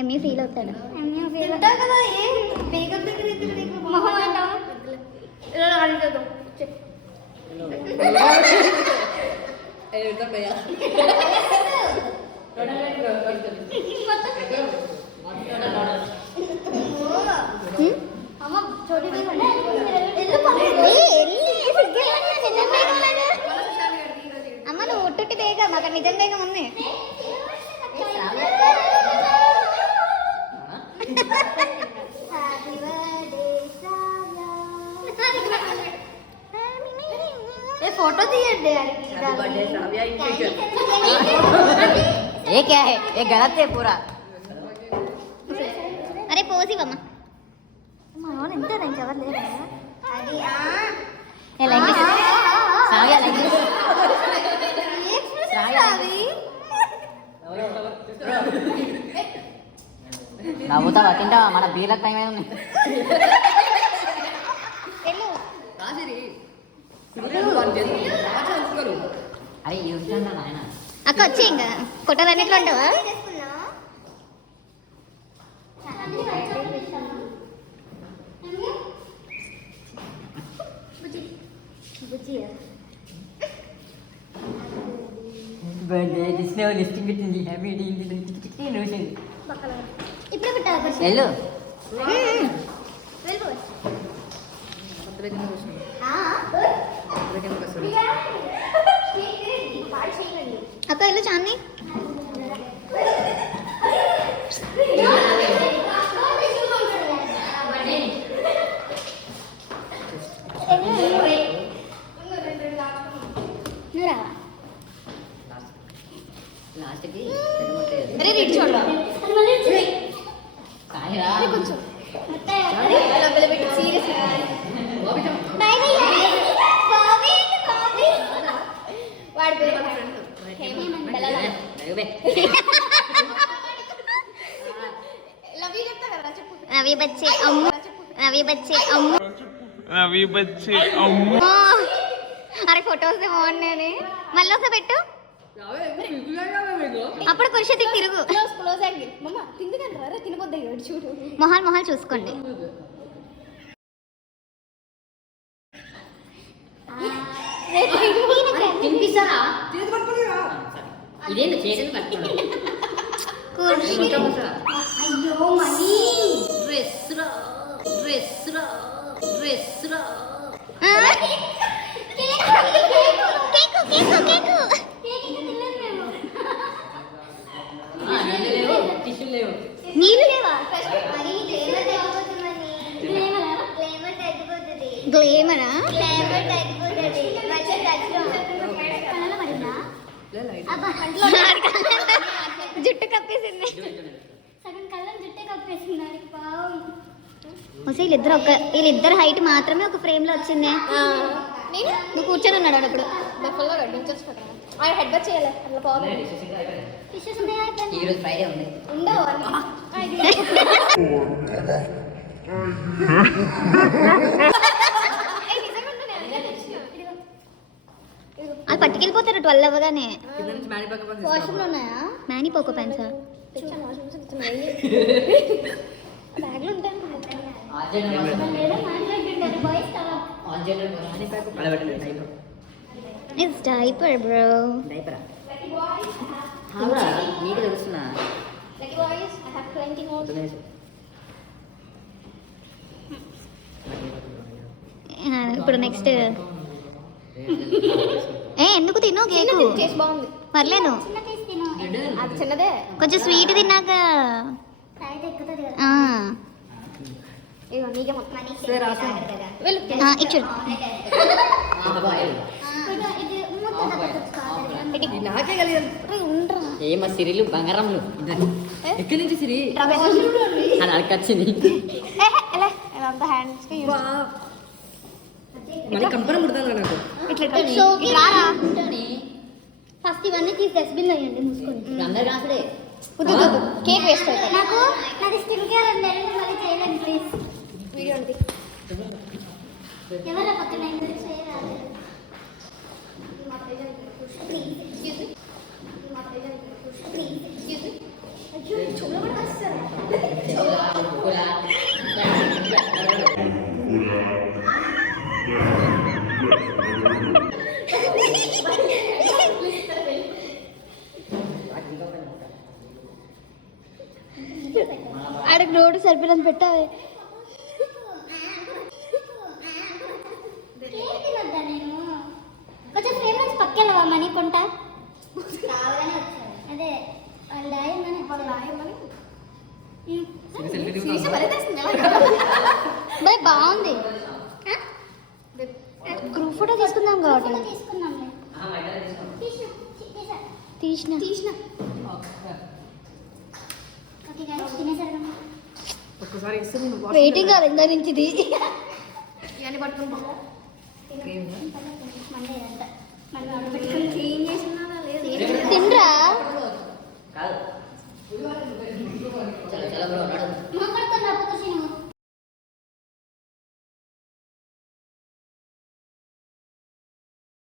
ఎమ్మి feel అవుతాడు. అమ్మ నువ్వు ఒట్టుట్టి వేగం అక్కడ నిజం వేగం ఉంది. फोटो दिए ये क्या है? ये गलत है पूरा. अरे पोज इवम्मा మనోడు ఎంత ఇంకెవరు లేరా? అది ఏ లైక్ సావ్య లైక్ సావ్య నవ్వుతావా తింటావా? మన బీర్లకు టైం అయి ఉంది. అక్క వచ్చి ఇంకా కొట్టాలన్నిట్లో ఉంటావా? ఇప్పుడు వెళ్ళు. అక్క వెళ్ళు చాంది. అరే రీడ్ చూడ కొంచెం సీరియస్ రవి బచ్చే అమ్ము రవి బచ్చే అమ్ము రవి బచ్చే అమ్ము. అరే ఫొటోస్ బాగున్నాయి. మళ్ళీ ఒకసారి పెట్టు. అప్పుడు కొంచెం తిరుగు. మొహాలు మొహాలు చూసుకోండి. నీళ్ళు లేవా? గ్లేమరా? జుట్టు కప్పేసింది. వీళ్ళిద్దరు హైట్ మాత్రమే ఒక ఫ్రేమ్ లో వచ్చింది. నువ్వు కూర్చొని ఉన్నాడు అప్పుడు. అది పట్టుకెళ్ళిపోతారు 12 అవ్వగానే. వాష్రూమ్లో ఉన్నాయా మ్యానీ పోకో పెన్సా? బ్యాగ్లో ఉంటాయి. It's diaper, bro. Diaper. Howra, నీకు తెలుసునా? Lucky boys, I have 20 more. ఇప్పుడు నెక్స్ట్ ఎందుకు తిను కేక్ బాగుంది. పర్లేదు చిన్నదే కొంచెం స్వీట్ తిన్నాక ఇచ్చు. ఏమో సిరిలు బంగారంలు ఎక్కడి నుంచి సిరి అది అడకొచ్చింది. మళ్ళీ కంపరం పుడుతుంది నాకు. ఇట్లా రారా ఫస్ట్ ఇవన్నీ తీసి డస్ట్బిన్ లో వేయండి మూసుకొని. అందరు రాసుడే కేక్ వేస్ట్ అవుతుంది. నాది స్కిన్ కేర్ అండి, మళ్ళీ చేయలేండి ప్లీజ్. వీడియో ఉంది ఎవరా పక్కన చేయరాదు. చెవులో కూడా వస్తారా? ఆడకు రోడ్డు సరిపోయినంత పెట్టావే. కొంచెం ఫేమస్ పక్కెళ్ళవా మనీ కొంట అదే బాగుంది. గ్రూప్ ఫోటో తీసుకుందాం కాబట్టి తీసిన ఒక్కసారి వెయిటింగ్ ఇందా నుంచి ఇది ఇవన్నీ పట్టుకుని తినరా కాదు